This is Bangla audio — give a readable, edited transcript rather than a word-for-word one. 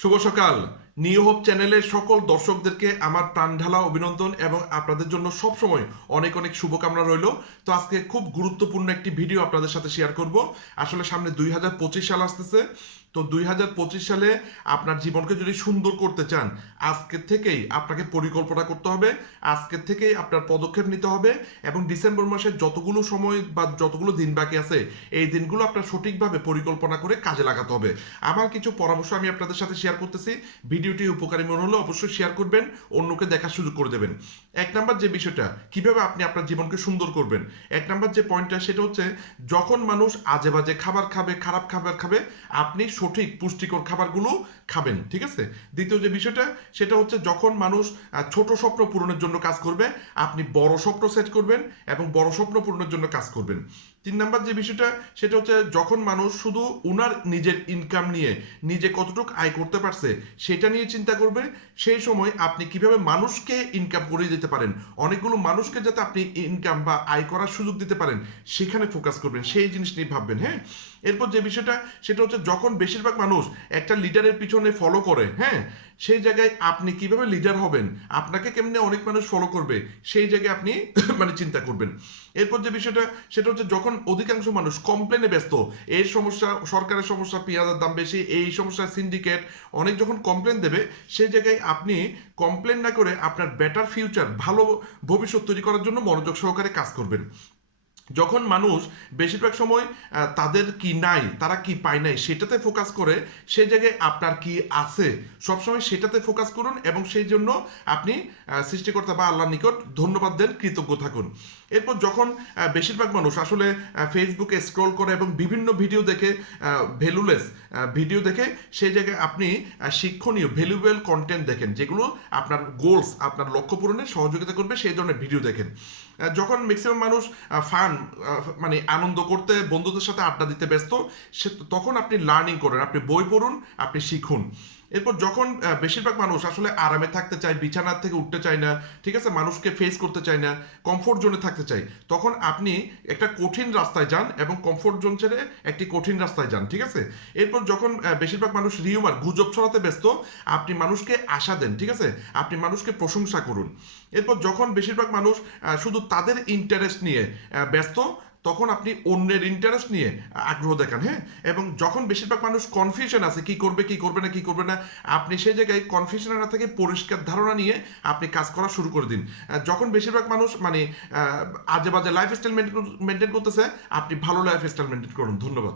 শুভ সকাল। নিউ হোপ চ্যানেলের সকল দর্শকদেরকে আমার প্রাণ ঢালা অভিনন্দন এবং আপনাদের জন্য সবসময় অনেক অনেক শুভকামনা রইল। তো আজকে খুব গুরুত্বপূর্ণ একটি ভিডিও আপনাদের সাথে শেয়ার করব। আসলে সামনে 2025 সাল আসতেছে। তো 2025 সালে আপনার জীবনকে যদি সুন্দর করতে চান, আজকের থেকেই আপনাকে পরিকল্পনা করতে হবে, আজকের থেকেই আপনার পদক্ষেপ নিতে হবে এবং ডিসেম্বর মাসের যতগুলো সময় বা যতগুলো দিন বাকি আছে এই দিনগুলো আপনার সঠিকভাবে পরিকল্পনা করে কাজে লাগাতে হবে। আমার কিছু পরামর্শ আমি আপনাদের সাথে শেয়ার করতেছি। ভিডিওটি উপকারী মনে হলে অবশ্যই শেয়ার করবেন, অন্যকে দেখার সুযোগ করে দেবেন। এক নাম্বার যে বিষয়টা, কিভাবে আপনি আপনার জীবনকে সুন্দর করবেন, এক নাম্বার যে পয়েন্টটা সেটা হচ্ছে, যখন মানুষ আজে বাজে খাবার খাবে, খারাপ খাবার খাবে, আপনি সঠিক পুষ্টিকর খাবারগুলো খাবেন, ঠিক আছে? দ্বিতীয় যে বিষয়টা সেটা হচ্ছে, যখন মানুষ ছোট স্বপ্ন পূরণের জন্য কাজ করবে, আপনি বড় স্বপ্ন সেট করবেন এবং বড় স্বপ্ন পূরণের জন্য কাজ করবেন। তিন নাম্বার যে বিষয়টা সেটা হচ্ছে, যখন মানুষ শুধু উনার নিজের ইনকাম নিয়ে নিজে কতটুকু আয় করতে পারছে সেটা নিয়ে চিন্তা করবে, সেই সময় আপনি কিভাবে মানুষকে ইনকাম করিয়ে দিতে পারেন, অনেকগুলো মানুষকে যাতে আপনি ইনকাম বা আয় করার সুযোগ দিতে পারেন সেখানে ফোকাস করবেন, সেই জিনিস নিয়ে ভাববেন। হ্যাঁ, এরপর যে বিষয়টা সেটা হচ্ছে, যখন বেশিরভাগ মানুষ একটা লিডারের পিছনে ফলো করে, হ্যাঁ, সেই জায়গায় আপনি কিভাবে লিডার হবেন, আপনাকে কেমনে অনেক মানুষ ফলো করবে, সেই জায়গায় আপনি মানে চিন্তা করবেন। এরপর যে বিষয়টা সেটা হচ্ছে, যখন অধিকাংশ মানুষ কমপ্লেনে ব্যস্ত, এই সমস্যা, সরকারের সমস্যা, পেঁয়াজের দাম বেশি, এই সমস্যা, সিন্ডিকেট, অনেক যখন কমপ্লেন দেবে, সেই জায়গায় আপনি কমপ্লেন না করে আপনার বেটার ফিউচার, ভালো ভবিষ্যৎ তৈরি করার জন্য মনোযোগ সহকারে কাজ করবেন। যখন মানুষ বেশিরভাগ সময় তাদের কি নাই, তারা কি পায় নাই সেটাতে ফোকাস করে, সেই জায়গায় আপনার কি আছে সবসময় সেটাতে ফোকাস করুন এবং সেই জন্য আপনি সৃষ্টিকর্তা বা আল্লাহর নিকট ধন্যবাদ দেন, কৃতজ্ঞ থাকুন। এরপর যখন বেশিরভাগ মানুষ আসলে ফেসবুকে স্ক্রল করে এবং বিভিন্ন ভিডিও দেখে, ভ্যালুলেস ভিডিও দেখে, সেই জায়গায় আপনি শিক্ষণীয় ভ্যালুয়েবল কন্টেন্ট দেখেন, যেগুলো আপনার গোলস, আপনার লক্ষ্য পূরণে সহযোগিতা করবে, সেই ধরনের ভিডিও দেখেন। যখন ম্যাক্সিমাম মানুষ ফান মানে আনন্দ করতে, বন্ধুদের সাথে আড্ডা দিতে ব্যস্ত, তখন আপনি লার্নিং করেন, আপনি বই পড়ুন, আপনি শিখুন। এরপর যখন বেশিরভাগ মানুষ আসলে আরামে থাকতে চায়, বিছানার থেকে উঠতে চায় না, ঠিক আছে, মানুষকে ফেস করতে চায় না, কমফোর্ট জোনে থাকতে চায়, তখন আপনি একটা কঠিন রাস্তায় যান এবং কমফোর্ট জোন ছেড়ে একটি কঠিন রাস্তায় যান, ঠিক আছে? এরপর যখন বেশিরভাগ মানুষ রিউমার, গুজব ছড়াতে ব্যস্ত, আপনি মানুষকে আশা দেন, ঠিক আছে, আপনি মানুষকে প্রশংসা করুন। এরপর যখন বেশিরভাগ মানুষ শুধু তাদের ইন্টারেস্ট নিয়ে ব্যস্ত, তখন আপনি অন্যের ইন্টারেস্ট নিয়ে আগ্রহ দেখান। হ্যাঁ, এবং যখন বেশিরভাগ মানুষ কনফিউশন আছে, কি করবে, কি করবে না, কি করবে না, আপনি সেই জায়গায় কনফিউশন না থেকে পরিষ্কার ধারণা নিয়ে আপনি কাজ করা শুরু করে দিন। যখন বেশিরভাগ মানুষ মানে আজে বাজে লাইফ স্টাইল মেনটেন করতেছে, আপনি ভালো লাইফ স্টাইল মেনটেন করুন। ধন্যবাদ।